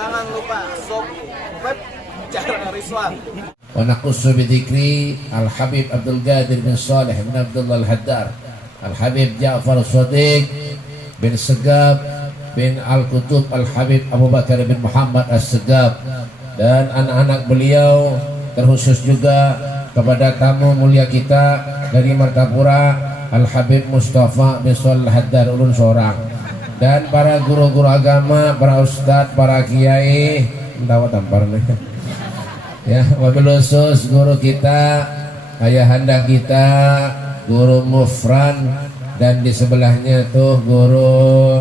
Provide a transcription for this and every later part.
Jangan lupa subscribe channel Rizwan. Wa naqussu bi dzikri Al-Habib Abdul Qadir bin Saleh bin Abdullah Al-Haddar, Al-Habib Ja'far Shadiq bin Segab bin Al-Kutub, Al-Habib Abu Bakar bin Muhammad As-Segab, dan anak-anak beliau, terkhusus juga kepada tamu mulia kita dari Martapura, Al-Habib Mustafa bin Shalih Al-Haddar ulun seorang, dan para guru-guru agama, para ustadz, para kiai, tahu tampar nih. Ya, wabil khusus guru kita, ayahanda kita, guru Mufran, dan di sebelahnya tuh guru,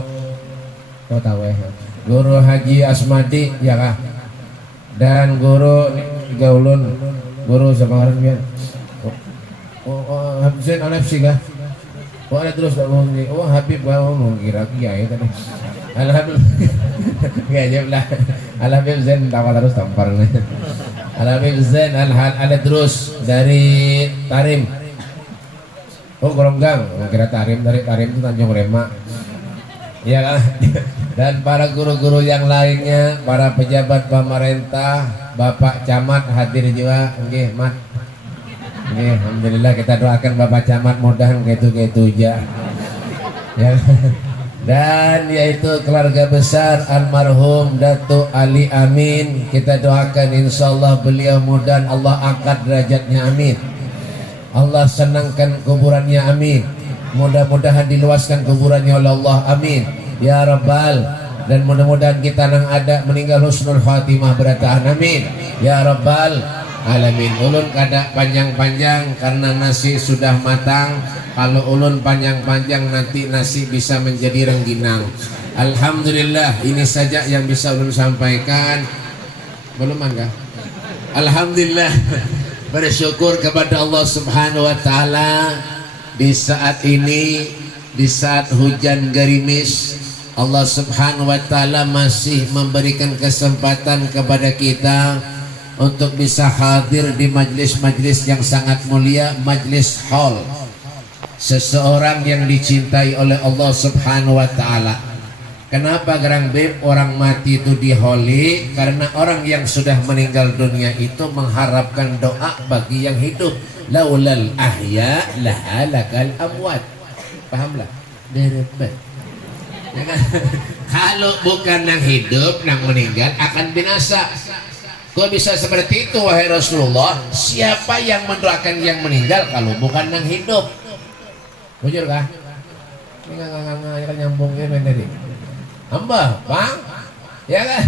oh tahu ya, guru Haji Asmadi, ya kah? Dan guru Gaulun, guru sama orang ya. Oh, Habib Alefsi kah? Oh ada terus ngomong nih, oh Habib kau mau kira kiai tadi. Alhamdulillah, nggak jawab lah. Al-Habib Zain tawa terus tampar nih. Al-Habib Zain ada terus dari Tarim. Oh Goronggang, kira Tarim, dari Tarim itu Tanjung Rema. Iya kan? Dan para guru-guru yang lainnya, para pejabat pemerintah, Bapak Camat hadir juga, nggih, Mat. Nggih, alhamdulillah kita doakan Bapak Camat mudahan gitu-gitu aja. Ya. Dan yaitu keluarga besar almarhum Datuk Ali Amin, kita doakan insyaallah beliau mudahan Allah angkat derajatnya, amin. Allah senangkan kuburannya, amin. Mudah-mudahan diluaskan kuburannya oleh Allah, amin ya rabbal. Dan mudah-mudahan kita nang ada meninggal husnul khatimah beratahan, amin ya rabbal alamin. Ulun kada panjang-panjang karena nasi sudah matang. Kalau ulun panjang-panjang nanti nasi bisa menjadi rengginang. Alhamdulillah, ini saja yang bisa ulun sampaikan. Belum enggak? Alhamdulillah, bersyukur kepada Allah Subhanahu wa taala di saat ini, di saat hujan gerimis, Allah Subhanahu wa taala masih memberikan kesempatan kepada kita untuk bisa hadir di majlis-majlis yang sangat mulia, majlis haul seseorang yang dicintai oleh Allah Subhanahu wa taala. Kenapa gerang beb orang mati itu diholi? Karena orang yang sudah meninggal dunia itu mengharapkan doa bagi yang hidup. Laulal ahya lahalakal amwat. Pahamlah? Derebet. Ya kan? Kalau bukan yang hidup, yang meninggal akan binasa. Kok bisa seperti itu wahai Rasulullah? Siapa yang mendoakan yang meninggal kalau bukan yang hidup? Bujur kah? Ini nggak nyambungnya main tadi. Hamba, bang, ya kan?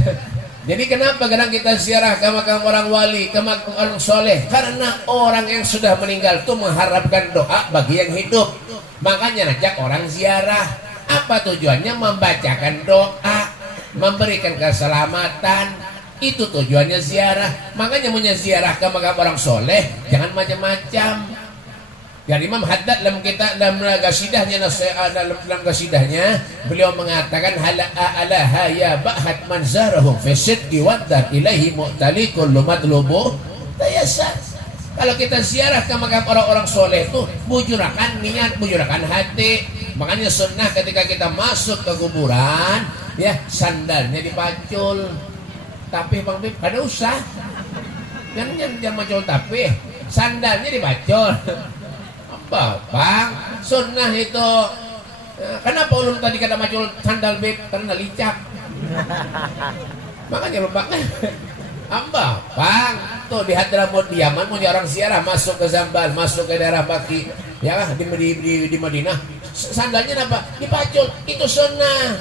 Jadi kenapa kadang kita ziarah ke makam orang wali, ke makam orang soleh? Karena orang yang sudah meninggal itu mengharapkan doa bagi yang hidup. Makanya ngajak orang ziarah. Apa tujuannya? Membacakan doa, memberikan keselamatan. Itu tujuannya ziarah. Makanya punya ziarah ke makam orang soleh, jangan macam-macam. Dari Imam Haddad dalam kita dalam qasidahnya, dalam qasidahnya beliau mengatakan ala haya ba'hat manzarahum fisid diwaddat ilaihi mu'talikul lumadlubu tayassar. Kalau kita ziarah ke makam orang-orang soleh itu bujurakan niat, bujurakan hati. Makanya sunnah ketika kita masuk ke kuburan, ya sandalnya dipacul. Tapi Bang Bib ada usah. Jangan macul tapi sandalnya dipacul. Bang, sunnah itu. Kenapa ulun tadi kata macul sandal Bib? Karena licak. Makanya lupa. Amba, bang, tuh di Hadramut Yaman punya orang ziarah masuk ke Zambal, masuk ke daerah Baki, ya di Madinah. Sandalnya apa? Dipacul. Itu sunnah.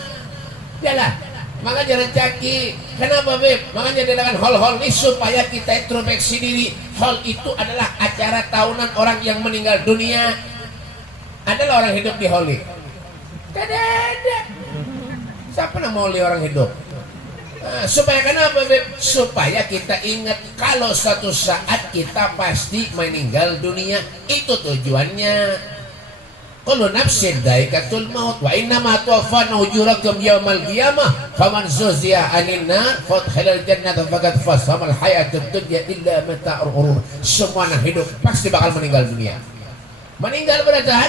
Yalah. Maka jangan caki. Kenapa Beb? Makanya diadakan hol-hol ini supaya kita introspeksi diri. Hol itu adalah acara tahunan orang yang meninggal dunia. Adalah orang hidup di holi. Tidak ada. Siapa yang mau lihat orang hidup? Supaya kenapa Beb? Supaya kita ingat kalau suatu saat kita pasti meninggal dunia. Itu tujuannya. Kullu nafsin dha'iqatul maut wa innama tuwaffawna ujurakum yaumal qiyamah faman zuhziya 'anil nar fadkhilal jannata faqad faz wamal hayatud dunya illa mata'ul ghurur. Semua yang hidup pasti bakal meninggal dunia. Meninggal beratahan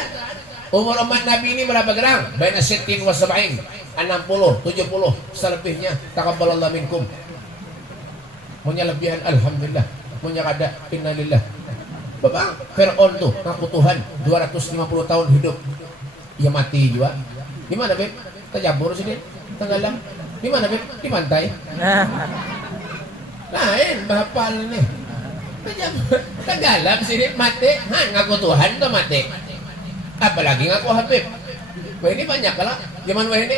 umur umat Nabi ini berapa gerang? Baina 60 wa 70. 60, 70, selebihnya taqabbalallahu minkum. Punya lebihan alhamdulillah, punya kada innalillah. Bapak Fir'aun tuh ngaku Tuhan 250 tahun hidup. Ya mati juga. Di mana, Beb? Terjabur sini, tenggelam. Di mana, Beb? Di pantai. Lain bapal nih. Tenggelam sini mati. Ngaku Tuhan tuh mati. Apalagi ngaku Habib. Wah ini banyak kalau zaman wah ini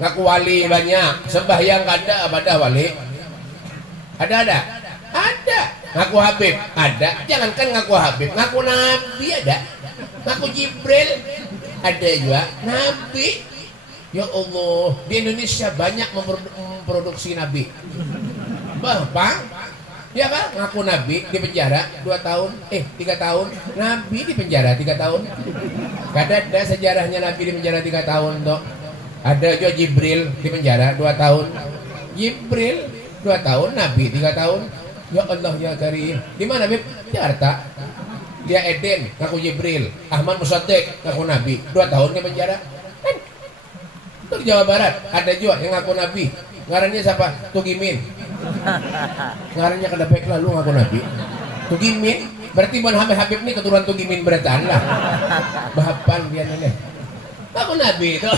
ngaku wali banyak. Sembahyang kada ada wali. Ada. Ngaku Habib ada. Jangankan ngaku Habib, ngaku Nabi ada. Ngaku Jibril ada juga. Nabi. Ya Allah, di Indonesia banyak memproduksi Nabi. Bapak, ya kan? Ngaku Nabi di penjara 2 tahun, 3 tahun. Nabi di penjara 3 tahun. Kada ada sejarahnya Nabi di penjara 3 tahun toh. Ada juga Jibril di penjara 2 tahun. Jibril 2 tahun, Nabi 3 tahun. Ya Allah ya Karim. Di mana, Beb? Jakarta. Dia Eden ngaku Jibril. Ahmad Musaddiq ngaku Nabi 2 tahun di penjara. Itu di Jawa Barat ada juga yang ngaku Nabi. Ngarannya siapa? Tugimin. Ngarannya kada baik lalu ngaku Nabi. Tugimin berarti bukan Habib nih keturunan Tugimin berataan lah. Bahapan dia nih. Ngaku Nabi itu.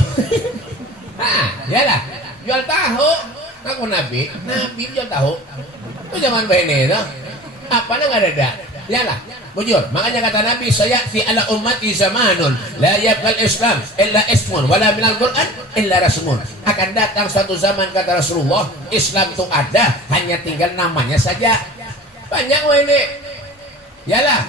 Yalah. Jual tahu ngaku Nabi. Nabi jual tahu. Itu zaman ini itu. Apa nggak ada? Yalah. Bujur, makanya kata Nabi, sayati ala ummati zamanun la yabqal Islam illa ismun wala minal Quran illa rasmun. Akan datang suatu zaman kata Rasulullah, Islam itu ada, hanya tinggal namanya saja. Banyak wah ini. Yalah,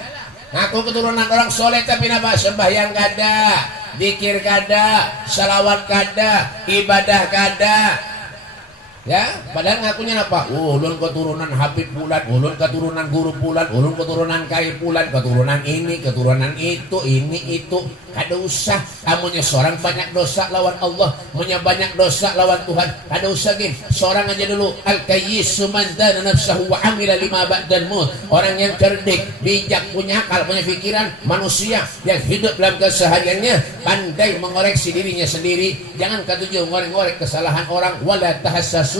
ngaku keturunan orang soleh tapi apa? Sembahyang kada, zikir kada, salawat kada, ibadah kada. Ya, padahal ngakunya apa? Ulun keturunan Habib Pulan, ulun keturunan Guru Pulan, ulun keturunan Kai Pulan, keturunan ini, keturunan itu, ini itu. Kada usah. Amunnya seorang banyak dosa lawan Allah, punya banyak dosa lawan Tuhan. Kada usah gin. Seorang aja dulu. Al-Kayyisu man dana nafsahu wa amila lima ba'dal maut. Orang yang cerdik, bijak, punya akal, punya pikiran, manusia yang hidup dalam kesehariannya pandai mengoreksi dirinya sendiri. Jangan katuju ngorek-ngorek kesalahan orang. Wala tahassasu.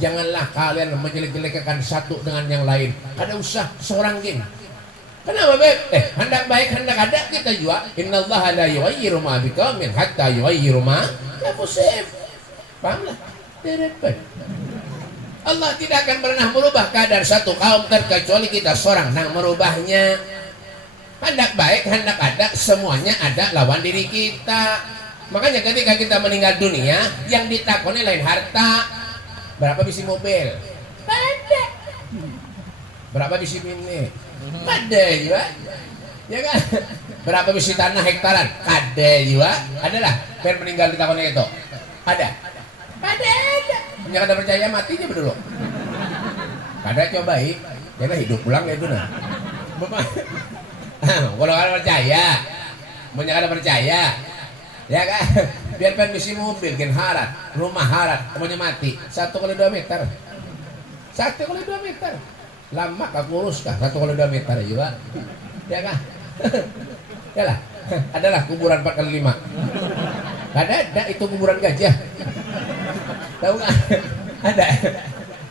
Janganlah kalian menjelek-jelekkan satu dengan yang lain. Kada usah seorang gin. Kenapa, Beb? Hendak baik, hendak ada kita juga. Innallaha la yughayyiru ma biqaumin hatta yughayyiru ma anfusihim. Pahamlah? Direpet. Allah tidak akan pernah merubah keadaan satu kaum terkecuali kita seorang yang merubahnya. Hendak baik, hendak ada, semuanya ada lawan diri kita. Makanya ketika kita meninggal dunia, yang ditakoni lain harta. Berapa bisi mobil? Ada. Berapa bisi bini? Ada juga, ya kan? Berapa bisi tanah hektaran? Ada juga. Adalah. Pengen meninggal di tahun itu. Ada. Punya kada percaya matinya dulu. Kada cobain. Jadi hidup pulang itu nah. Bapak. Kalau kada percaya, punya kada percaya, ya kan? Biar pengen bisi mobil, gen harat, rumah harat, punya mati. 1x2 meter. 1x2 meter. Lama kah kurus kah 1x2 meter juga, ya kan? Ya lah, adalah kuburan 4x5. Ada itu kuburan gajah. Tahu nggak?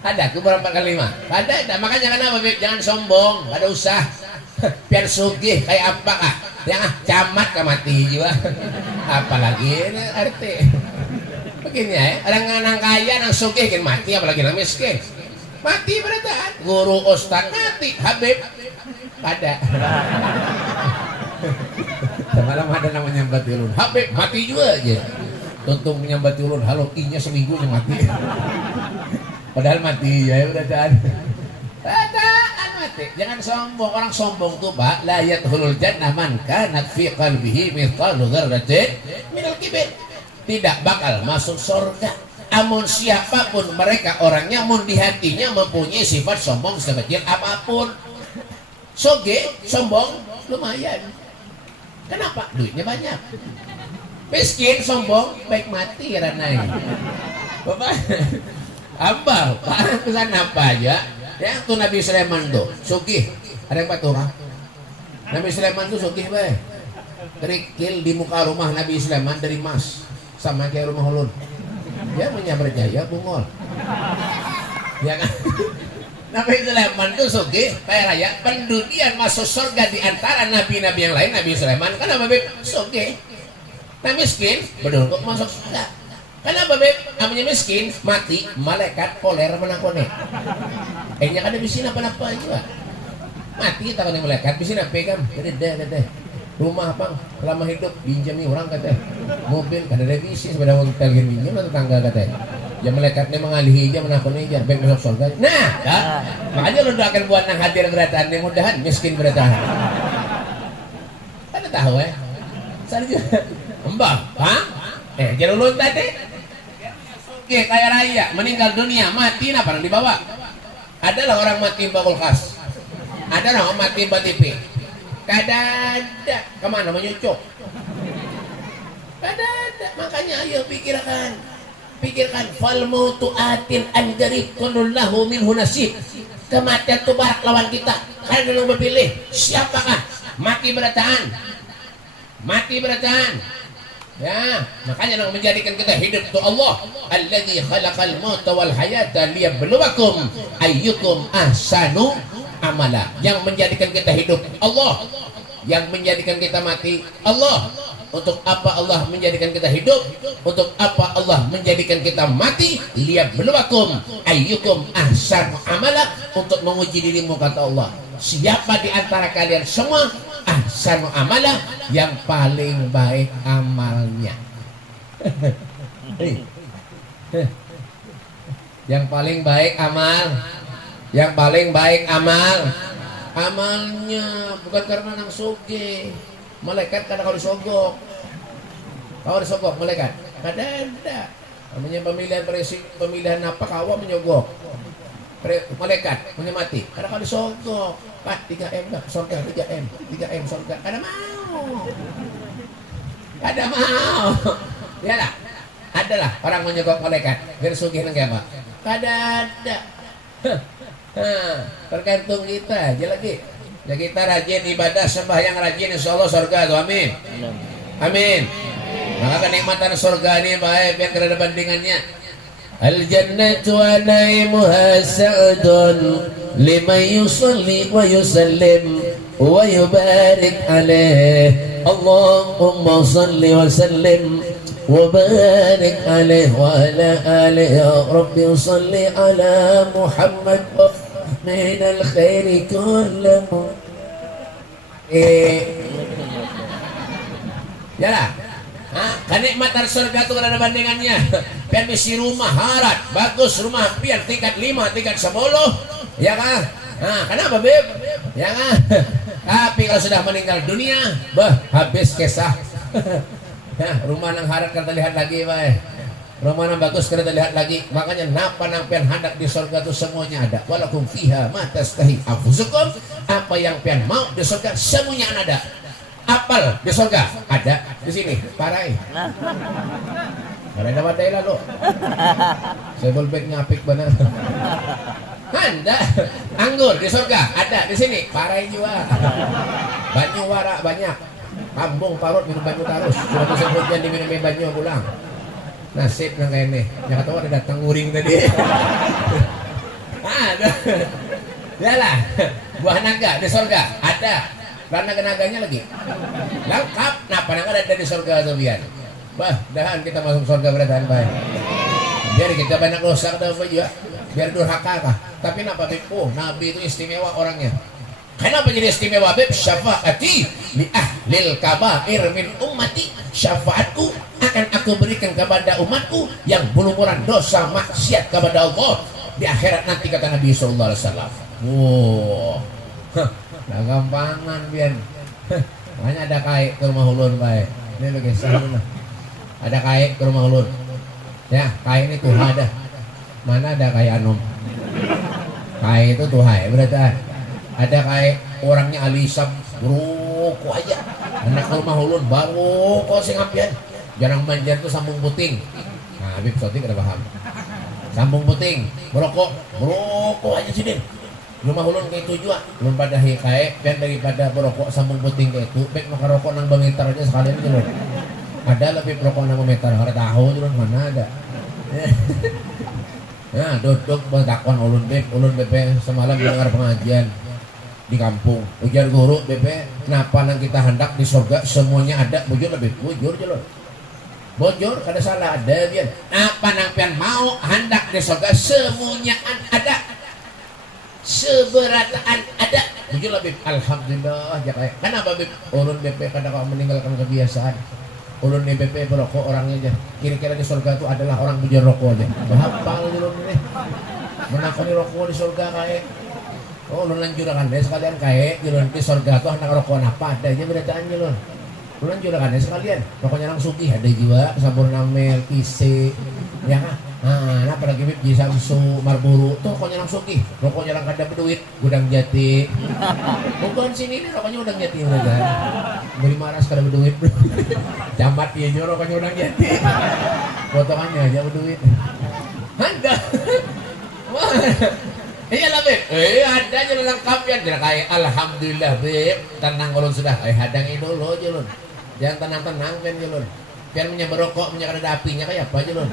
Ada kuburan 4x5. Ada. Makanya kenapa? Jangan sombong, ada usah. Biar sugih kayak apa kah? Yang camat kah mati juga. Apalagi ini arti. Begini ya, orang kaya, orang sugih kan mati, apalagi orang miskin. Mati berataan. Guru ustaz mati. Habib ada. Semalam ada namanya nyambat ulun. Habib mati juga aja. Tuntung menyambat ulun. Halo inya seminggu yang mati. Padahal mati ya berataan. Berataan mati. Jangan sombong. Orang sombong tuh Pak. La yadkhulul jannah man kana fi qalbihi mithqalu dzarratin minal kibr. Tidak bakal masuk surga. Amun siapapun mereka orangnya, mun di hatinya mempunyai sifat sombong sekecil apapun. Soge, sombong, lumayan. Kenapa? Duitnya banyak. Miskin, sombong, baik mati karena ini. Bapak, ambal, Pak, pesan apa aja? Ya, tuh Nabi Sulaiman tuh, sugih. Ada yang paturah. Nabi Sulaiman tuh sugih, baik. Kerikil di muka rumah Nabi Sulaiman dari emas, sama kayak rumah ulun. Ya punya berjaya bungol. Ya kan? Nabi Sulaiman itu sugi, kaya raya, pendudian masuk surga di antara nabi-nabi yang lain. Nabi Sulaiman kan apa beb? Sugi. Nah miskin, betul kok masuk surga. Kenapa beb? Namanya miskin, mati, malaikat koler menakone. Nya kan di sini apa-apa juga. Mati kita kan malaikat, di sini apa kan? Dede. Rumah bang, selama hidup pinjami orang kata, mobil kada revisi sepeda hotel gini pinjam tetangga kata, ya malaikatnya mengalihi aja menakoni aja, baik masuk surga. Nah, makanya lu akan buat nang hadir berataan yang mudahan miskin berataan. Ada tahu ya? Saja, mbak, jangan ulun tadi. Oke, kaya raya, meninggal dunia, mati, apa yang dibawa? Adalah orang mati kulkas, ada orang mati TV. Kada ada kemana menyucuk, kada ada. Makanya ayo pikirkan fal mautu atin anjarib kullahu minhu nasib. Kematian itu barak lawan kita. Kalian belum berpilih siapakah mati berataan ya. Makanya yang menjadikan kita hidup itu Allah alladzi khalaqal mauta wal hayata liyabluwakum ayyukum ahsanu amala. Yang menjadikan kita hidup Allah, yang menjadikan kita mati Allah. Untuk apa Allah menjadikan kita hidup? Untuk apa Allah menjadikan kita mati? Liyabluwakum ayyukum ahsanu amala. Untuk menguji dirimu kata Allah. Siapa di antara kalian semua ahsanu amala, yang paling baik amalnya. Yang paling baik amalnya, bukan karena nang soge. Malaikat kadang kalau disogok malaikat kada ada. Namanya pemilihan apa kawa menyogok malaikat punya mati kadang kalau disogok. Pak 3M dah surga, 3M surga, kada mau. Yalah, adalah orang menyogok malaikat biar sugih nang apa? Kada ada. Tergantung kita aja lagi. Ya kita rajin ibadah sembahyang rajin, insyaallah surga tuh, amin. Maka kenikmatan surga ini baik biar kada ada bandingannya. Al jannatu wa naimuha sa'dun liman yusalli wa yusallim wa yubarik alaih. Allahumma salli wa sallim wa barik alaih wa ala alihi ya rabbi salli ala Muhammad min al-khairi kullahu. Yalah, kenikmatan surga itu ada bandingannya. Pian misi rumah harat bagus, rumah pian tingkat 5, tingkat 10, ya kan? Kenapa beb? Ya kan? Tapi kalau sudah meninggal dunia, habis kisah. Rumah nang harat kita lihat lagi, baik. Rumah nang bagus kita lihat lagi. Makanya napa nang pian hendak di surga itu semuanya ada. Walakum fiha ma tastahi anfusukum. Apa yang pian mau di surga semuanya ada. Apal di surga ada di sini. Parai. Ada dapat dai lalu. Saya bolbek ngapik benar. Anda anggur di surga ada di sini. Parai juga. Banyu wara banyak. Kambung parut minum banyu terus. Sudah musim hujan diminum banyu pulang. Nasib nang kene. Yang kata ada datang uring tadi. Ada. Yalah. Buah naga di surga ada. Dan naga-naganya lagi lengkap. Napa nang ada di surga tuh biar. Dahan kita masuk surga beratahan baik. Biar kita banyak dosa atau apa juga. Biar durhaka kah. Tapi napa beb? Nabi itu istimewa orangnya. Kenapa jadi istimewa beb? Syafaati li ahlil kabair min ummati. Syafaatku akan aku berikan kepada umatku yang berlumuran dosa maksiat kepada Allah di akhirat nanti, kata Nabi sallallahu alaihi wasallam. Nah gampangan biar. Makanya ada kai ke rumah ulun baik. Ini lagi salah. Ada kai ke rumah ulun. Ya, kai ini tuh ada. Mana ada kai anom? Kai itu tuh hai berarti. Ada kai orangnya alisam, rokok aja. Anak ke rumah ulun baru kok sing ampian. Jarang manjar tuh sambung puting. Nah, Habib Sotik ada paham. Sambung puting, merokok aja sini. Rumah ulun kayak itu juga. Belum pada hikae kan daripada merokok sambung puting kayak itu. Baik makan rokok nang meter aja sekalian aja loh. Ada lebih rokok nang meter, kada tahu juga mana ada. Nah, duduk takon ulun beb semalam dengar pengajian di kampung. Ujar guru beb, kenapa nang kita hendak di surga semuanya ada? Bujur lebih bujur jelur. Bujur kada salah ada bian. Apa nang pian mau hendak di surga semuanya ada. Seberataan ada. Bujur lebih alhamdulillah ya kayak. Kenapa beb? Ulun beb kada kau meninggalkan kebiasaan. Ulun nih BP berokok orangnya aja. Kira-kira di surga itu adalah orang bujur rokok aja. Hafal ulun ini. Menakoni rokok di surga kayak. Oh, ulun lanjurakan deh sekalian kayak ulun di surga itu anak rokok apa ada aja bedaannya ulun. Ulun lanjurakan deh sekalian. Rokoknya langsung ada juga sabun namel, isi, ya kan? Nah, apalagi bib di Samsu, Marlboro tuh rokoknya langsung rokoknya lang kada berduit, gudang jati. Bukan sini ini rokoknya udang jati udah kan. Beri maras kada berduit. Camat dia juga rokoknya udang jati. Potongannya aja berduit. Ada. Wah. Iya lah beb. Ada aja lengkap ya. Tidak kayak alhamdulillah beb. Tenang ulun sudah. Hadangin dulu aja lun. Jangan tenang-tenang kan ulun. Biar berokok, ada apinya kayak apa aja loh.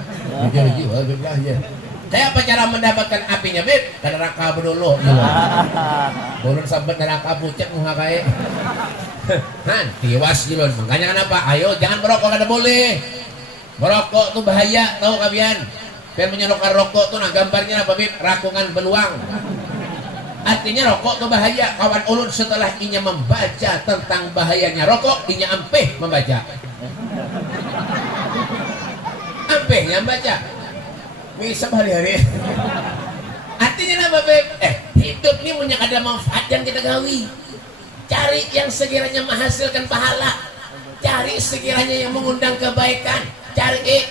Jujur jiwa beblah ya. Kayak apa cara mendapatkan apinya beb? Kada raka dulu. Ulun sampai neraka pucet muka kayak. Han, tiwas gitu. Makanya kenapa? Ayo jangan berokok kada boleh. Berokok tuh bahaya, tahu kalian? Biar menyalurkan rokok tuh nah gambarnya apa beb? Rakungan beluang. Artinya rokok tuh bahaya. Kawan ulun setelah inya membaca tentang bahayanya rokok, inya ampeh membaca. Ampeh yang baca bisa hari-hari. Artinya apa beb? Hidup ini punya ada manfaat yang kita gawi. Cari yang sekiranya menghasilkan pahala. Cari sekiranya yang mengundang kebaikan. Cari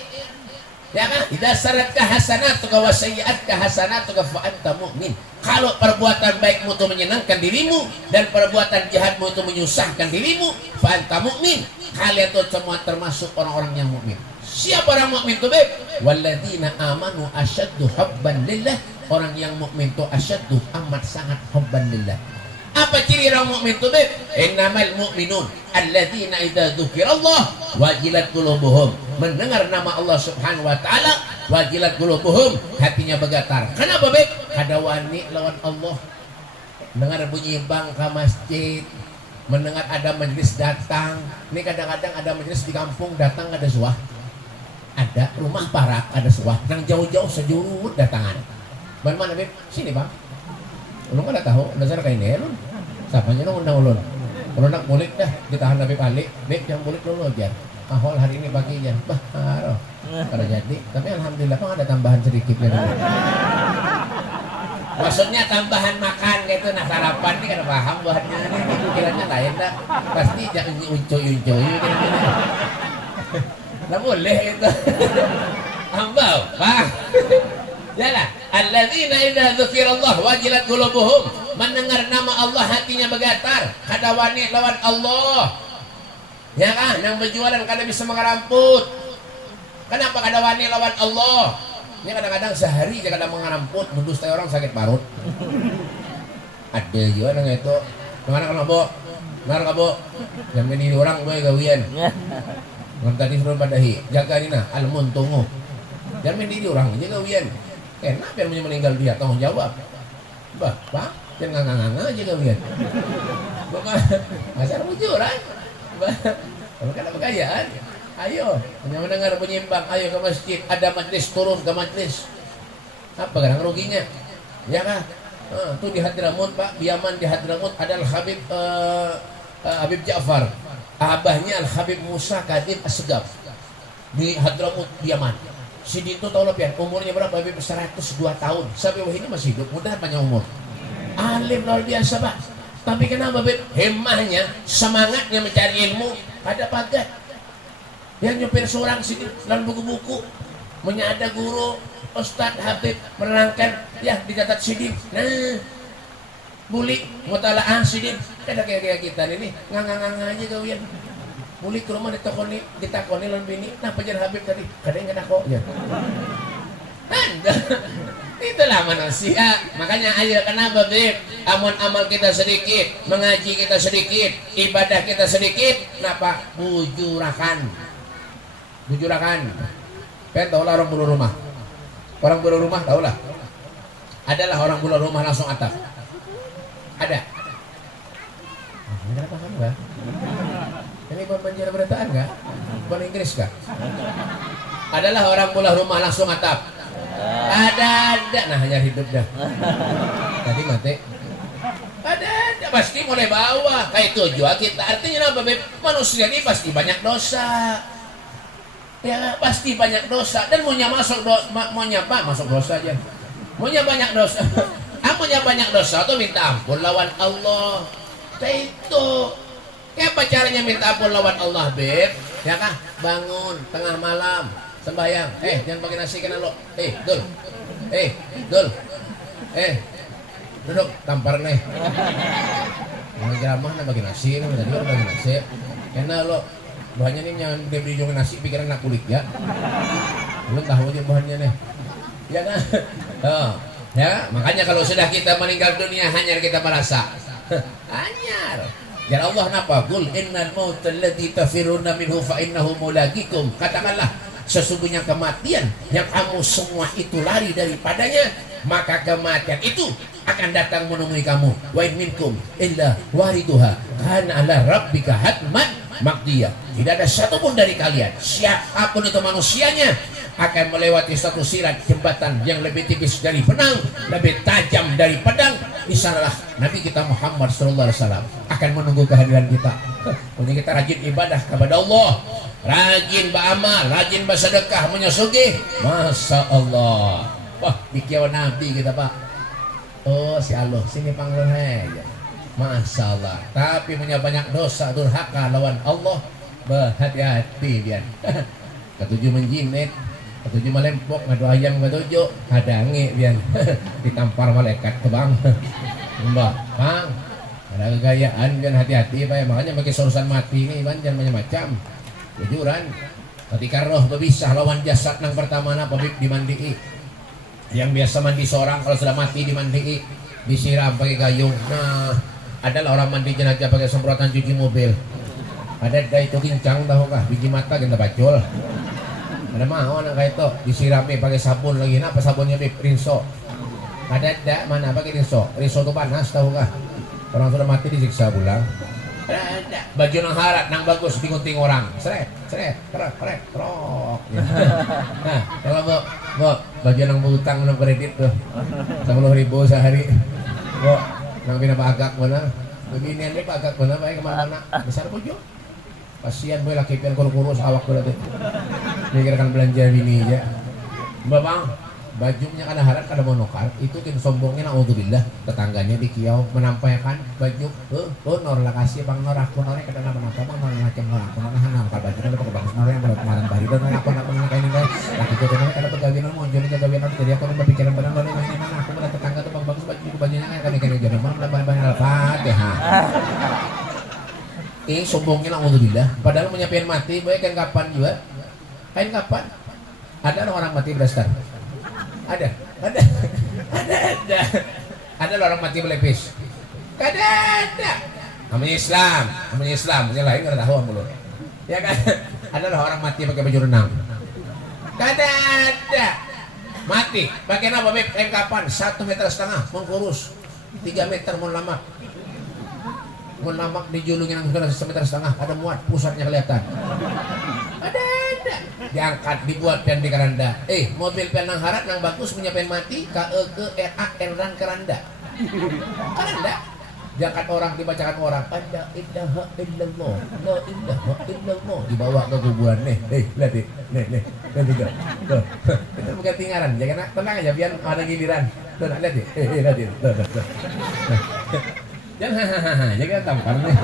ya kan? Idza saratka hasanatuka wa sayyi'atka hasanatuka fa anta mu'min. Kalau perbuatan baikmu itu menyenangkan dirimu dan perbuatan jahatmu itu menyusahkan dirimu, fa anta mu'min. Kalian itu semua termasuk orang-orang yang mukmin. Siapa orang mukmin itu beb? Walladzina amanu asyaddu hubban lillah. Orang yang mukmin itu asyaddu amat sangat hubban lillah. Apa ciri orang mukmin itu beb? Innamal mu'minun alladzina idza dzukirallah wajilat qulubuhum. Mendengar nama Allah Subhanahu wa taala wajilat qulubuhum, hatinya bergetar. Kenapa beb? Ada wani lawan Allah. Dengar bunyi bangka masjid, mendengar ada majelis datang. Ini kadang-kadang ada majelis di kampung datang ada suah. Ada rumah parak ada suah. Nang jauh-jauh sejurut datangan. Mana beb? Sini bang. Ulun kada tahu dasar kayak ini ulun. Sapanya nang undang ulun. Ulun nak mulik dah ditahan Nabi balik. Beb yang mulik dulu aja. Ahol hari ini paginya. Bah, aroh. Kada jadi. Tapi alhamdulillah kan ada tambahan sedikit ya. Maksudnya tambahan makan gitu, nah sarapan ini kada paham buatnya ini pikirannya lain dah. Pasti jangan uncoy-uncoy Nah boleh itu. Ambau, Pak. Jalan. Alladzina idza dzukirallah wajilat qulubuhum. Mendengar nama Allah hatinya bergetar. Kada wani lawan Allah. Ya kan, yang berjualan kada bisa mengeramput. Kenapa kada wani lawan Allah? Ini kadang-kadang sehari aja kada mengeramput, mendustai orang sakit parut. Ada juga nang itu. Kemana kalau bo? Ngar kabo. Yang ini orang boy gawian. Ngam tadi suruh padahi, jaga ini nah almun tunggu. Jangan diri orang aja gawian. Kenapa yang meninggal dia tanggung jawab? Bah, Pak, jangan nganga aja gawian. Bukan asal bujuran. Bah, kalau kada kekayaan. Ayo, hanya mendengar penyimbang, ayo ke masjid, ada majlis, turun ke majlis. Apa kadang ruginya? Ya kan? Tuh di Hadramut Pak, di Yaman di Hadramut ada Al-Habib Habib Ja'far. Abahnya Al-Habib Musa Kadim As-Segaf di Hadramut di Yaman. Sidi itu tahu lebih, umurnya berapa? Habib 102 tahun. Sampai ini masih hidup, mudah panjang umur. Alim luar biasa Pak. Tapi kenapa Habib? Hemahnya, semangatnya mencari ilmu, ada pagat. Yang nyupir seorang sini dalam buku-buku, menyada guru Ustadz Habib menerangkan ya dicatat sidik. Nah, bulik mutalaah sidik. Ada kayak kita ini ngang aja kawian. Bulik ke rumah ditakoni lawan bini. Nah, pajar Habib tadi kadang enggak kok ya. Anda itulah manusia. Makanya ayo kenapa Beb? Amun amal kita sedikit, mengaji kita sedikit, ibadah kita sedikit, kenapa? Bujurakan. Pengen tahu lah orang bunuh rumah. Orang pulau rumah tahu lah. Adalah orang pulau rumah langsung atap. Ada. Kenapa kamu enggak? Ini pembanjir berataan enggak? Bukan Inggris kah? Adalah orang pulau rumah langsung atap. Ada. Nah hanya hidup dah. Tadi mati. Ada pasti mulai bawah. Kayak itu juga kita. Artinya apa? Manusia ini pasti banyak dosa. Ya pasti banyak dosa. Dan maunya masuk maunya apa? Masuk dosa aja. Maunya banyak dosa. Maunya banyak dosa tuh minta ampun lawan Allah. Kayak itu. Kayak apa caranya minta ampun lawan Allah, Beb? Ya kah? Bangun tengah malam sembahyang. Jangan pakai nasi kena lo. Dul. Dul. Duduk tampar nih. Mau jamah na bagi nasi, tadi udah bagi nasi. Karena lo bahannya nih yang dia beli juga nasi pikiran nak kulit ya. Belum tahu aja bahannya nih. Ya kan? Ya, makanya kalau sudah kita meninggal dunia hanyar kita merasa. Hanyar. Ya Allah napa? Qul innal mauta alladzi tafiruna minhu fa innahu mulaqikum. Katakanlah sesungguhnya kematian yang kamu semua itu lari daripadanya, maka kematian itu akan datang menemui kamu. Wa in minkum illa wariduha kana ala rabbika hatman maqdiyah. Tidak ada satupun dari kalian, siapapun itu manusianya, akan melewati satu sirat jembatan yang lebih tipis dari benang, lebih tajam dari pedang. Di sanalah Nabi kita Muhammad SAW akan menunggu kehadiran kita. Jadi kita rajin ibadah kepada Allah, rajin beramal, rajin bersedekah, menyusugih. Masya Allah. Wah, dikiau Nabi kita Pak. Oh si Allah, sini panggil aja. Masya Allah. Tapi punya banyak dosa, durhaka lawan Allah. Berhati-hati dia. Ketujuh menjinet, ketujuh melempok, ngadu ayam ketujuh, hadangi dia. Ditampar malaikat ke bang. Mbak, bang, ada kegayaan dan hati-hati Pak. Makanya bagi urusan mati ini Bang jangan macam-macam. Jujuran. Ketika roh berpisah lawan jasad yang pertama apa dimandii. Yang biasa mandi seorang kalau sudah mati dimandii, disiram pakai gayung. Nah, adalah orang mandi jenazah pakai semprotan cuci mobil. Ada itu kincang tahu kah? Biji mata kita bacol. Ada mau anak kayak itu disirami pakai sabun lagi. Apa sabunnya Bib? Rinso. Ada mana pakai rinso? Rinso itu panas tahu kah? Orang sudah mati disiksa pulang. Ada baju nang harat nang bagus digunting orang. Seret, krek, trok. Nah, kalau mau baju nang berutang nang kredit tuh 10.000 sehari. Nang bina pagak mana? Beginian deh pagak mana baik kemana-mana. Besar pujo. Kasihan boy laki pian kurus awak bola tuh. Mikirkan belanja bini aja. Bang, bajunya kada harat kada monokar, itu tin sombongnya naudzubillah, tetangganya di kiau menampaikan baju, nor lah kasih bang nor aku nornya kada napa-napa bang nor macam nor aku nor hanam kada baju kada pakai bagus nornya kemarin bari dan aku nak mengakai ini guys. Laki itu nornya kada pegawian nor muncul pegawian nor jadi aku berpikiran benar nor ini mana aku pada tetangga tuh bang bagus bajunya kan ikan jadi bang bahan Al-Fatihah. Sombongnya naudzubillah, padahal menyampaikan mati, baik kan kapan juga? Kain kapan? Ada orang mati berastar. Ada orang mati melepis. Ada. Namanya Islam, yang lain nggak tahu mulut. Ya kan? Ada orang mati pakai baju renang. Ada. Mati. Pakai apa? Kain kapan? 1,5 meter, mau kurus. 3 meter mau lamak. Mau lamak dijulungin yang sudah 1,5 meter, ada muat, pusatnya kelihatan. Ada. Diangkat, dibuat dan dikeranda. Mobil penang harat yang bagus punya pen mati KEGRAN dan keranda. Keranda. Diangkat orang, dibacakan orang. Ada ilaha illallah, la ilaha illallah. Dibawa ke kuburan nih. Lihat nih. Tuh. Itu bukan tinggalan. Jangan tenang aja biar ada giliran. Tuh, lihat nih. Lihat nih. Tuh. Jangan jangan tampar nih.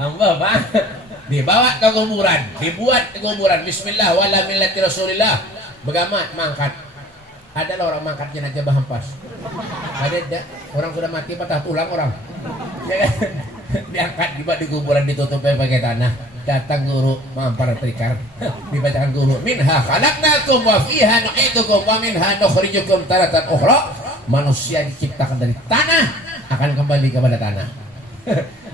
Hamba Pak. Dibawa ke kuburan, dibuat ke kuburan. Bismillah wala millati Rasulillah. Begamat mangkat. Ada orang mangkat jenazah bahempas. Ada orang sudah mati patah tulang orang. Diangkat dibuat di kuburan ditutup pakai tanah. Datang guru mampar trikar. Dibacakan guru. Minha khalaqnakum wa fiha nu'idukum wa minha nukhrijukum taratan ukhra. Manusia diciptakan dari tanah akan kembali kepada tanah.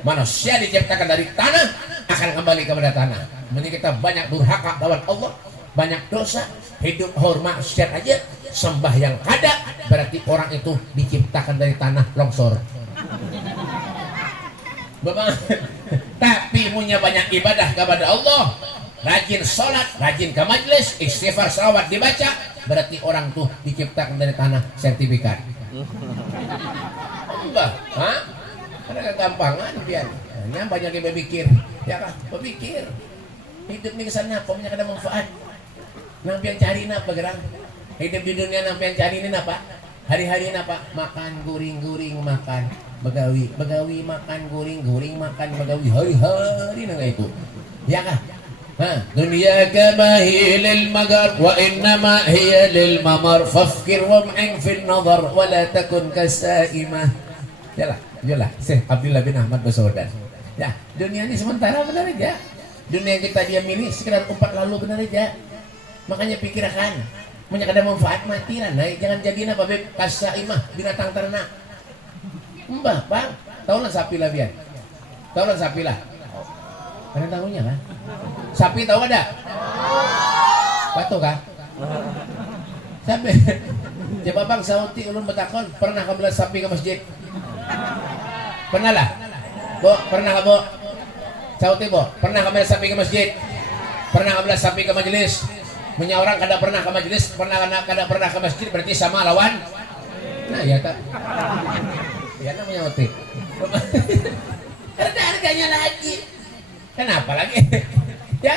Manusia diciptakan dari tanah akan kembali kepada tanah. Ini kita banyak durhaka lawan Allah. banyak dosa, hidup hormat maksiat aja, sembahyang kada, berarti orang itu diciptakan dari tanah longsor. Bapak, tapi punya banyak ibadah kepada Allah, rajin sholat, rajin ke majlis, istighfar salawat dibaca, berarti orang tuh diciptakan dari tanah sertifikat. Mbah, hah? Ada kegampangan pian. Hanya banyak yang berpikir, ya kah? Berpikir. Hidup ini kesana, punya ada manfaat. Nang pian cari apa gerang? Hidup di dunia nang pian cari ini apa? Hari-hari apa? Makan guring-guring makan, begawi makan guring-guring makan, begawi hari-hari nang itu. Ya kah? Dunia kamahilil magar wa innama hiya lil mamar fafkir wam'in fil nazar wa la takun kasaimah. Yalah, Syekh Abdullah bin Ahmad Baswedan. Ya, dunia ini sementara benar aja. Dunia yang kita diam ini sekedar umpat lalu benar aja. Makanya pikirkan, banyak ada manfaat mati lah. Nah, jangan jadi apa beb kasaimah binatang ternak. Mbah, Bang, tahu lah sapi lah biar. Tahu lah sapi lah. Kalian tahunya kan? Sapi tahu ada? Batu kah? Sapi. Coba Bang Sauti ulun betakon pernah kebelah sapi ke masjid? Pernah lah? Bo, pernah ke Bo? Sauti Bo, pernah kebelah sapi ke masjid? Pernah kebelah sapi ke majelis? Punya orang kada pernah ke majelis, kada pernah ke masjid berarti sama lawan? Nah ya tak? Ya namanya Sauti. Ada harganya lagi. Kenapa lagi? Ya,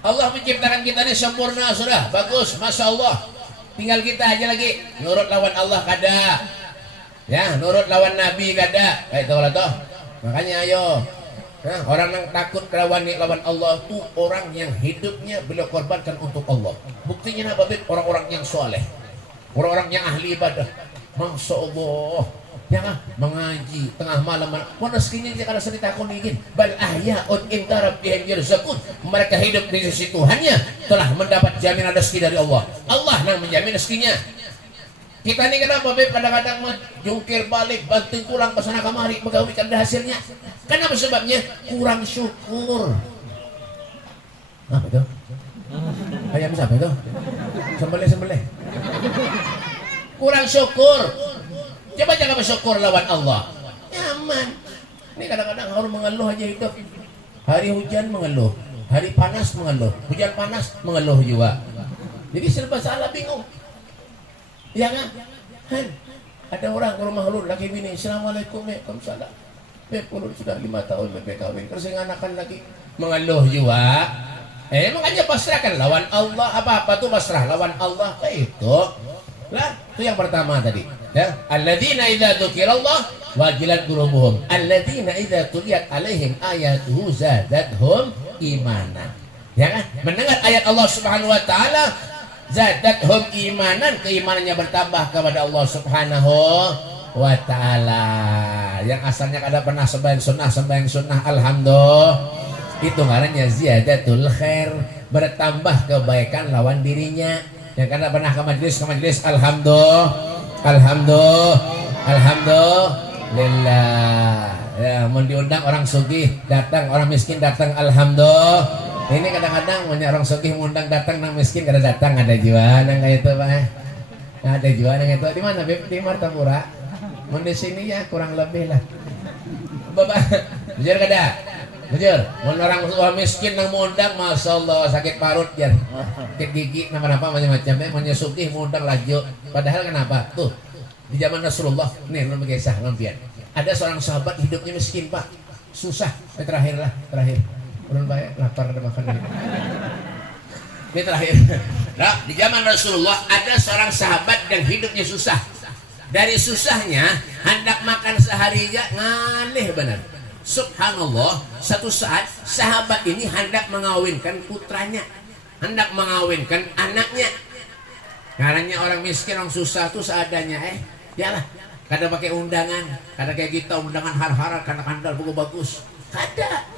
Allah menciptakan kita ini sempurna sudah, bagus, masya Allah. Tinggal kita aja lagi nurut lawan Allah kada, ya nurut lawan Nabi kada. Kayak tahu lah toh. Makanya ayo, nah, orang yang takut lawan Allah itu orang yang hidupnya beliau korbankan untuk Allah. Buktinya apa? Orang-orang yang soleh, orang-orang yang ahli ibadah, masya Allah. Ya kan? Mengaji tengah malam rezekinya dia kada cerita kon ingin bal ahyaun inda rabbihim yarzaqun, mereka hidup di sisi Tuhannya telah mendapat jaminan rezeki dari Allah. Allah yang menjamin rezekinya. Kita ini kenapa beb kadang-kadang jungkir balik banting pulang ke sana kemari begawi kada hasilnya. Kenapa sebabnya? Kurang syukur. Apa itu? Ayam siapa itu? Sembelih. Kurang syukur. Coba jangan bersyukur lawan Allah. Nyaman. Ini kadang-kadang harus mengeluh aja hidup. Hari hujan mengeluh, hari panas mengeluh, hujan panas mengeluh juga. Jadi serba salah, bingung. Ya kan? Ada orang ke rumah lu laki bini, assalamualaikum, waalaikumsalam. Beb, ulun sudah 5 tahun beb kawin, terus yang anakan lagi mengeluh juga. Makanya pasrahkan lawan Allah. Apa tuh pasrah lawan Allah? Itu. Lah, itu yang pertama tadi. Ya, alladzina idza dzukirallah wajilat qulubuhum, alladzina idza tuliyat alaihim ayatuhu zadatuhum imanan. Ya kan? Mendengar ayat Allah Subhanahu wa taala zadatuhum imanan, keimanannya bertambah kepada Allah Subhanahu wa taala. Yang asalnya kada pernah sembahyang sunnah, alhamdulillah. Itu ngarannya ziyadatul khair, bertambah kebaikan lawan dirinya. Yang kada pernah ke majelis, alhamdulillah. Ya, mau diundang orang sugih datang, orang miskin datang, alhamdulillah. Ini kadang-kadang banyak orang sugih mengundang datang, orang miskin kada datang. Ada jiwa yang kayak itu Pak. Ada jiwa yang itu di mana Beb? Di Martapura. Mau di sini ya kurang lebih lah. Bapak, jujur kada? Jujur, orang miskin yang mengundang, masya Allah sakit parut jar, sakit gigi, nama-nama macam-macam, menyusugih mengundang laju. Padahal kenapa? Tuh di zaman Rasulullah, nih belum kisah lampian. Ada seorang sahabat hidupnya miskin Pak, susah. Terakhir. Belum baik, lapar ada makan ini. Ini terakhir. Nah, di zaman Rasulullah ada seorang sahabat yang hidupnya susah. Dari susahnya hendak makan sehari aja ngalih benar. Subhanallah, satu saat sahabat ini hendak mengawinkan putranya, hendak mengawinkan anaknya. Karena orang miskin, orang susah tuh seadanya. Yalah, kada pakai undangan, kada kayak kita undangan har-harar, kada kandal buku bagus, kada.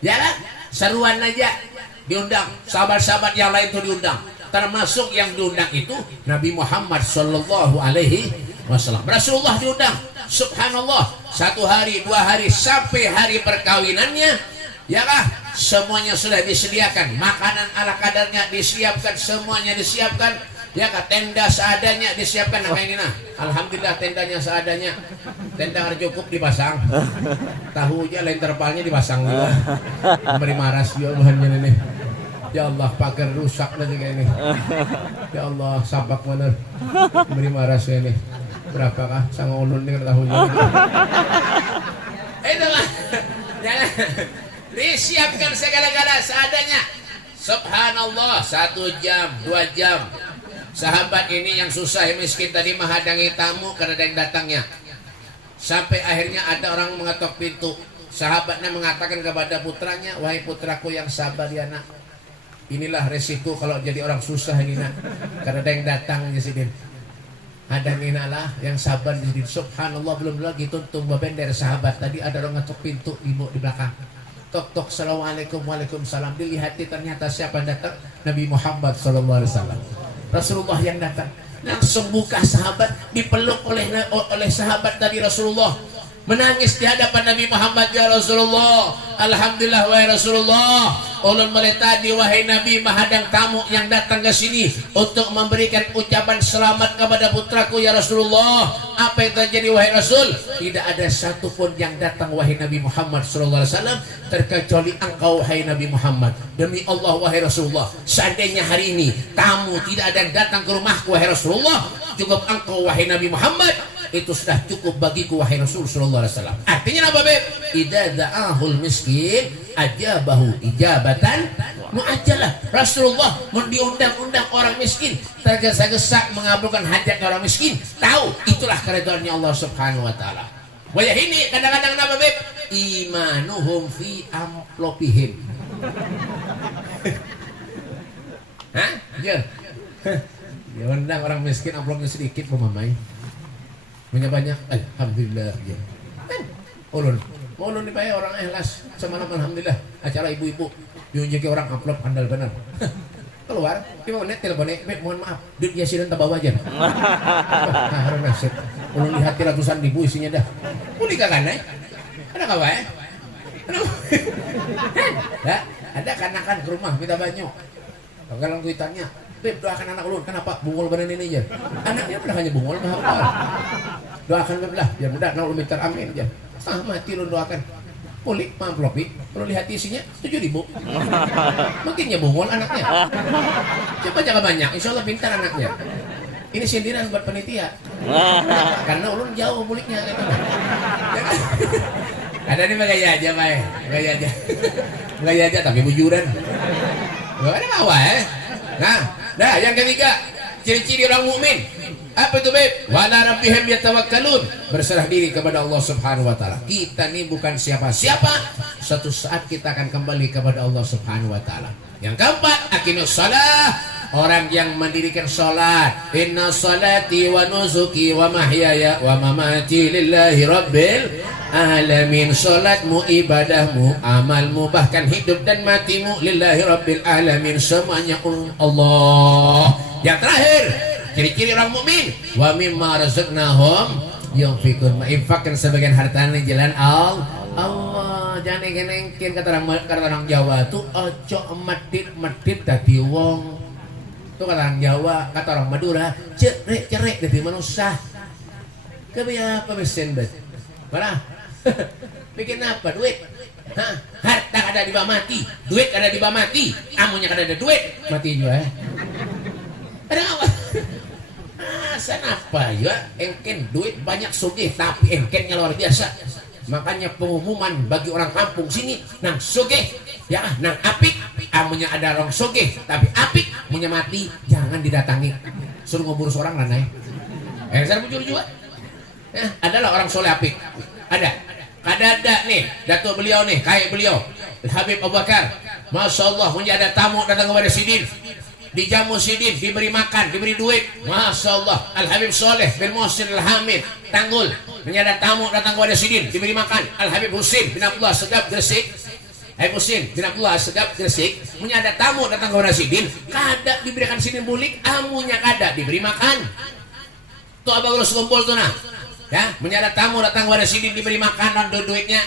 Yalah, seruan aja diundang, sahabat-sahabat yang lain tuh diundang. Termasuk yang diundang itu Nabi Muhammad Sallallahu Alaihi Wasallam. Rasulullah diundang. Subhanallah, 1 hari, 2 hari sampai hari perkawinannya, ya kah? semuanya sudah disediakan, makanan ala kadarnya disiapkan, semuanya disiapkan. Ya kak, tenda seadanya disiapkan. Nah ini nah, alhamdulillah tendanya seadanya. Tenda harus cukup dipasang. Tahunya lain terpalnya dipasang juga. Beri maras ya bahannya ini. Ya Allah, pagar rusak nanti kayak ini. Ya Allah, sabak mana? Beri maras ya ini. Berapakah sama ulun ini tahunya? Itu lah. Jangan. Disiapkan segala-gala seadanya. Subhanallah, 1 jam, 2 jam. Sahabat ini yang susah, yang miskin tadi menghadangi tamu karena ada yang datangnya. Sampai akhirnya ada orang mengetok pintu. Sahabatnya mengatakan kepada putranya, wahai putraku yang sabar ya nak. Inilah resiko kalau jadi orang susah ini nak. Karena ada yang datang ya sidin. Hadangin Allah yang sabar jadi subhanallah, belum lagi tuntung baben dari sahabat tadi ada orang ngetok pintu di belakang. Tok tok, assalamualaikum, waalaikumsalam. Dilihat ternyata siapa yang datang? Nabi Muhammad sallallahu alaihi wasallam. Rasulullah yang datang. Langsung buka sahabat, dipeluk oleh sahabat tadi Rasulullah. Menangis di hadapan Nabi Muhammad, ya Rasulullah. Alhamdulillah wahai Rasulullah. Ulun mulai tadi wahai Nabi menghadang tamu yang datang ke sini untuk memberikan ucapan selamat kepada putraku ya Rasulullah. Apa yang terjadi wahai Rasul? Tidak ada satupun yang datang wahai Nabi Muhammad sallallahu alaihi wasallam terkecuali engkau wahai Nabi Muhammad. Demi Allah wahai Rasulullah, seandainya hari ini tamu tidak ada yang datang ke rumahku wahai Rasulullah, cukup engkau wahai Nabi Muhammad, itu sudah cukup bagiku wahai Rasul sallallahu alaihi wasallam. Artinya apa beb? Idza da'ahul miskin ajabahu ijabatan muajjalah. Rasulullah diundang-undang orang miskin, tergesa-gesa mengabulkan hajat orang miskin. Tahu itulah keridhaannya Allah Subhanahu wa taala. Wayah ini kadang-kadang apa beb? Imanuhum fi amplopihim. Hah? Jel. Diundang orang miskin amplopnya sedikit pemamai. Banyak-banyak, alhamdulillah ya. Ulun dipakai orang ikhlas semalam alhamdulillah. Acara ibu-ibu diunjuki orang amplop andal benar. Keluar, 5 menit teleponnya, mohon maaf, duit yasinan tak bawa aja. Harus nasib. Ulun lihat ratusan ribu isinya dah. Uli kakak naik, ada kawan? Ada kanakan ke rumah minta banyak. Kalau gue tanya, Beb, doakan anak ulun, kenapa? Bungul benar ini aja. Anaknya udah hanya bungul, mahal. Doakan Beb lah, biar mudah, nak ulun minta amin aja. Mati ulun doakan. Kulik, mamplopi, kalau lihat isinya 7.000. Makinnya bungul anaknya. Coba jangan banyak, insya Allah pintar anaknya. Ini sindiran buat penitia. Karena ulun jauh muliknya. Ada nih gaya aja, Pak. Gaya aja, tapi bujuran. Gak ada apa Nah, dah yang ketiga, ciri-ciri orang mukmin. Apa itu, Beb? Wala rabbihim yatawakkalun. Berserah diri kepada Allah Subhanahu wa taala. Kita ini bukan siapa-siapa. Suatu saat kita akan kembali kepada Allah Subhanahu wa taala. Yang keempat, aqimus shalah. Orang yang mendirikan salat. Inna salati wa nusuki wa mahyaya wa mamati lillahi rabbil alamin. Salatmu, ibadahmu, amalmu, bahkan hidup dan matimu lillahi rabbil alamin, semuanya Allah. Yang terakhir, ciri-ciri orang mukmin, wa mimma razaqnahum yunfikun, menginfakkan sebagian hartanya jalan Allah. Jangan engken kata orang Jawa tuh ojo medit tadi wong. Itu kata orang Jawa, kata orang Madura, cerek dari manusia. Kebiasa apa mesin bet? Mana? Bikin apa? Duit? Hah? Harta ada di bawah mati, duit ada di bawah mati, amunya ada duit, mati juga. Ada apa? Kenapa ya? Engken duit banyak sugih, tapi engkennya luar biasa. Makanya pengumuman bagi orang kampung sini, nang sugih, ya nang apik, amunya ada orang sugih, tapi apik, amunya mati, jangan didatangi. Suruh ngubur seorang lah naik. Saya bujur juga. Ya, adalah orang soleh apik. Ada nih, datuk beliau nih, kayak beliau, Habib Abu Bakar. Masya Allah, ada tamu datang kepada Sidin. Dijamu Sidin, diberi makan, diberi duit. Masya Allah, Al-Habib Soleh bin Muhsin Al-Hamid Tanggul. Ada tamu datang kepada Sidin, diberi makan. Al-Habib Husin bin Abdullah Segap Gresik. Habib Husin bin Abdullah Segap Gresik. Ada tamu datang kepada Sidin, kada diberikan Sidin bulik, amunya kada diberi makan. Tuh abang urus kumpul tuh nah. Ya, ada tamu datang kepada Sidin, diberi makan dan duitnya.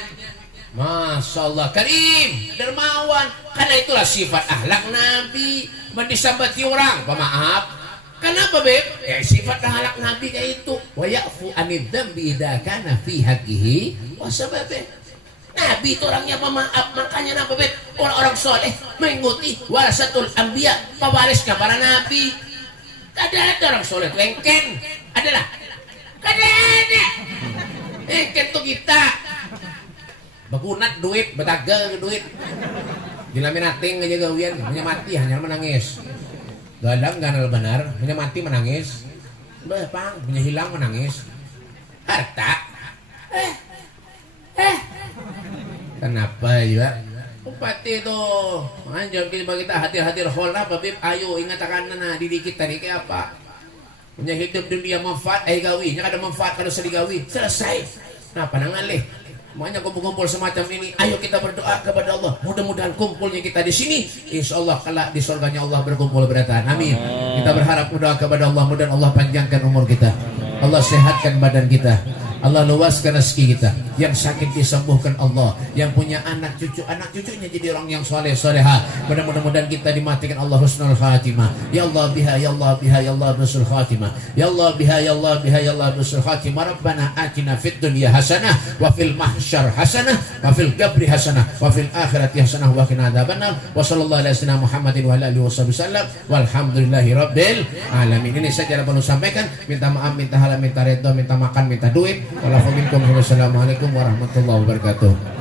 Masya Allah, karim, dermawan. Karena itulah sifat akhlak Nabi. Mendisambati orang, pemaaf. Kenapa beb? Sifat akhlak Nabi kayak itu. Wa ya'fu anid dzambi idza kana fi haqqihi wa sababe. Nabi itu orangnya pemaaf, makanya apa beb? Orang-orang soleh mengikuti warasatul anbiya, pewarisnya para nabi. Ada orang soleh lengken, adalah. Ada. Lengken tuh kita. Begunat duit, betagal duit. Dilaminating aja gawian, hanya mati hanya menangis. Gadang ganal benar, hanya mati menangis. Pang, hanya hilang menangis. Harta. Kenapa ya? Upati itu. Anjir kita hati-hati rahol apa bib? Ayo ingat akan na diri kita nih kayak apa? Punya hidup dunia manfaat gawi, nya ada manfaat kalau sedih gawi. Selesai. Nah, panangalih. Makanya kumpul-kumpul semacam ini, ayo kita berdoa kepada Allah. Mudah-mudahan kumpulnya kita di sini, insya Allah kelak di surganya Allah berkumpul berdataan. Amin. Kita berharap berdoa kepada Allah, mudah-mudahan Allah panjangkan umur kita, Allah sehatkan badan kita, Allah luaskan rezeki kita, yang sakit disembuhkan Allah, yang punya anak cucunya jadi orang yang soleh soleha. Mudah-mudahan kita dimatikan Allah husnul khatimah. Ya Allah biha ya Allah biha ya Allah husnul khatimah. Ya Allah biha ya Allah biha ya Allah husnul khatimah. Rabbana atina fid dunya hasanah wa fil mahsyar hasanah wa fil qabri hasanah wa fil akhirati hasanah wa qina adzabannar. Wa sallallahu alaihi wasallam Muhammadin wa alihi wasallam. Walhamdulillahi rabbil alamin. Ini saja yang perlu sampaikan. Minta maaf, minta halal, minta redha, minta makan, minta duit. Wassalamualaikum warahmatullahi wabarakatuh.